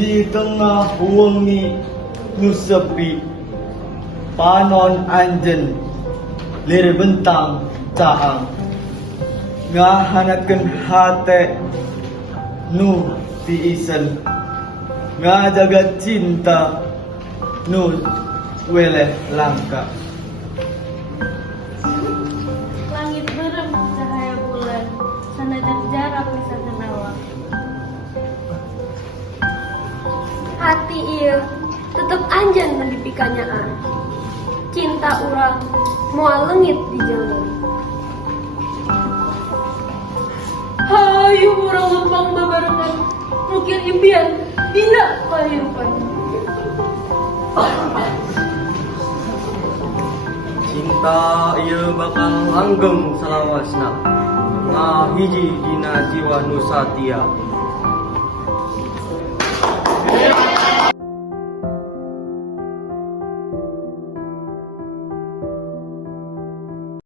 di tengah wengi nu sepi panon anjen lir bentang caang ngahanakeun hate nu tiisen ngajaga cinta nu weleh langka. Langit berem cahaya bulan, sanajan jarak bisa kenawa. Hati ieu tetep anjan mendipikanyaan. Cinta urang moal leungit di jalan. Hayu urang lempang babarengan, mukir impian dina kahirupan. Cinta ieu bakal langgeng salawasna ngahiji dina jiwa nu satia